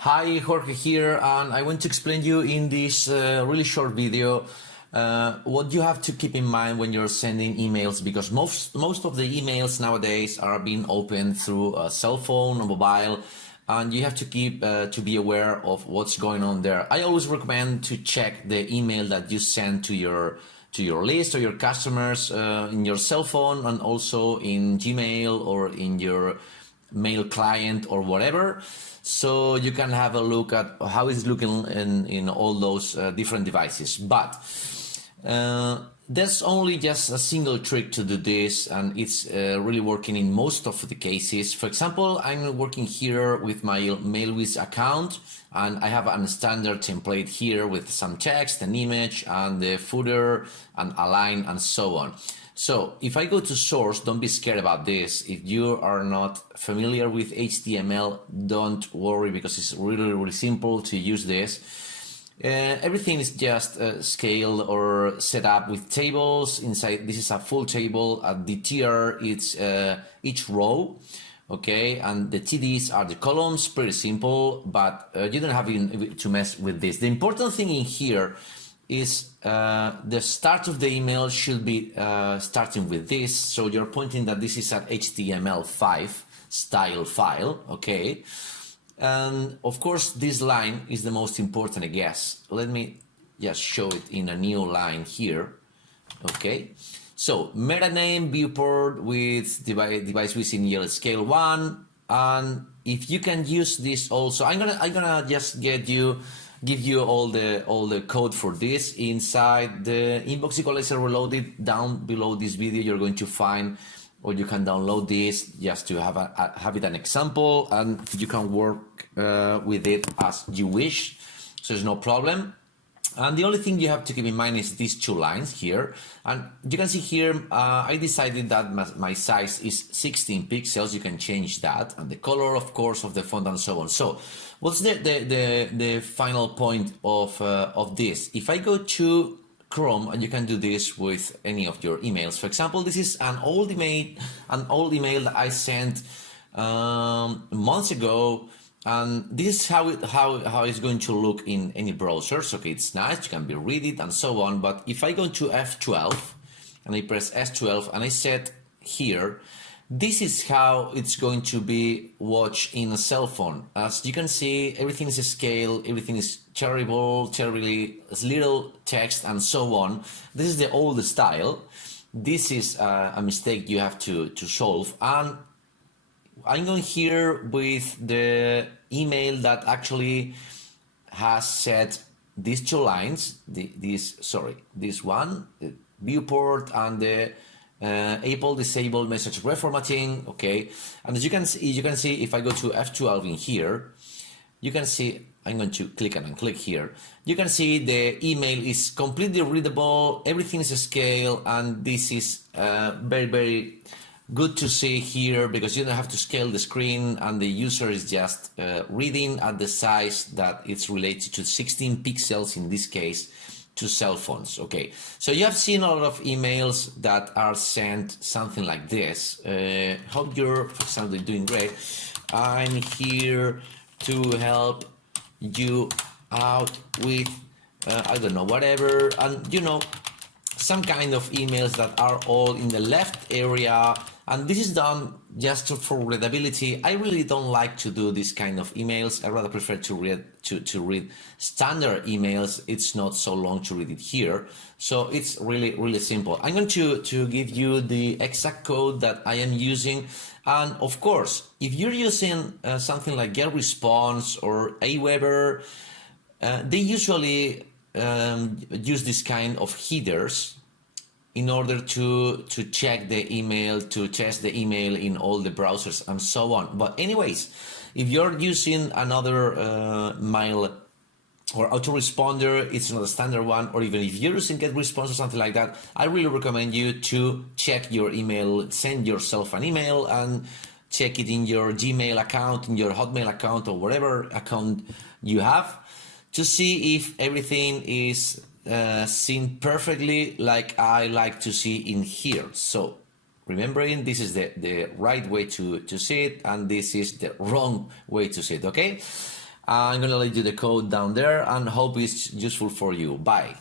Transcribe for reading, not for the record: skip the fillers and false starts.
Hi, Jorge here, and I want to explain you in this really short video what you have to keep in mind when you're sending emails, because most of the emails nowadays are being opened through a cell phone or mobile, and you have to keep to be aware of what's going on there. I always recommend to check the email that you send to your list or your customers in your cell phone, and also in Gmail or in your mail client or whatever, so you can have a look at how it's looking in all those different devices. But there's only just a single trick to do this, and it's really working in most of the cases. For example, I'm working here with my MailWiz account, and I have a standard template here with some text, an image, and the footer, and a line, and so on. So if I go to source, don't be scared about this. If you are not familiar with HTML, don't worry, because it's really simple to use this. Everything is just scaled or set up with tables. Inside, this is a full table. At the tier, it's each row, okay, and the TDs are the columns. Pretty simple, but you don't have to mess with this. The important thing in here is the start of the email should be starting with this. So you're pointing that this is an HTML5 style file, okay? And of course, this line is the most important, I guess. Let me just show it in a new line here, okay? So meta name viewport with device within yellow scale 1, and if you can use this also, I'm gonna just give you all the code for this inside the inbox equalizer reloaded. Down below this video, you're going to find, or you can download this just to have it an example, and you can work with it as you wish. So there's no problem. And the only thing you have to keep in mind is these two lines here. And you can see here, I decided that my size is 16 pixels. You can change that, and the color, of course, of the font, and so on. So what's the final point of this? If I go to Chrome, and you can do this with any of your emails. For example, this is an old email that I sent months ago. And this is how it's going to look in any browsers. Okay, it's nice, you can read it and so on. But if I go to F12 and I press S12 and I set here, this is how it's going to be watched in a cell phone. As you can see, everything is scaled, everything is terribly little text and so on. This is the old style. This is a mistake you have to solve. And I'm going here with the email that actually has set these two lines, this one, the viewport, and the Apple disable message reformatting, okay. And as you can see, if I go to F12 in here, you can see, I'm going to click and unclick here. You can see the email is completely readable, everything is scaled, and this is very good to see here, because you don't have to scale the screen, and the user is just reading at the size that it's related to 16 pixels in this case to cell phones. Okay, so you have seen a lot of emails that are sent something like this. Hope you're, for example, doing great. I'm here to help you out with I don't know, whatever, and you know, some kind of emails that are all in the left area. And this is done just for readability. I really don't like to do this kind of emails. I rather prefer to read standard emails. It's not so long to read it here. So it's really simple. I'm going to give you the exact code that I am using. And of course, if you're using something like GetResponse or Aweber, they usually use this kind of headers in order to check the email, to test the email in all the browsers and so on. But anyways, if you're using another mail or autoresponder, it's not a standard one, or even if you're using GetResponse or something like that, I really recommend you to check your email, send yourself an email and check it in your Gmail account, in your Hotmail account, or whatever account you have, to see if everything is seen perfectly like I like to see in here. So remembering this is the right way to see it, and this is the wrong way to see it, okay? I'm gonna leave you the code down there and hope it's useful for you. Bye.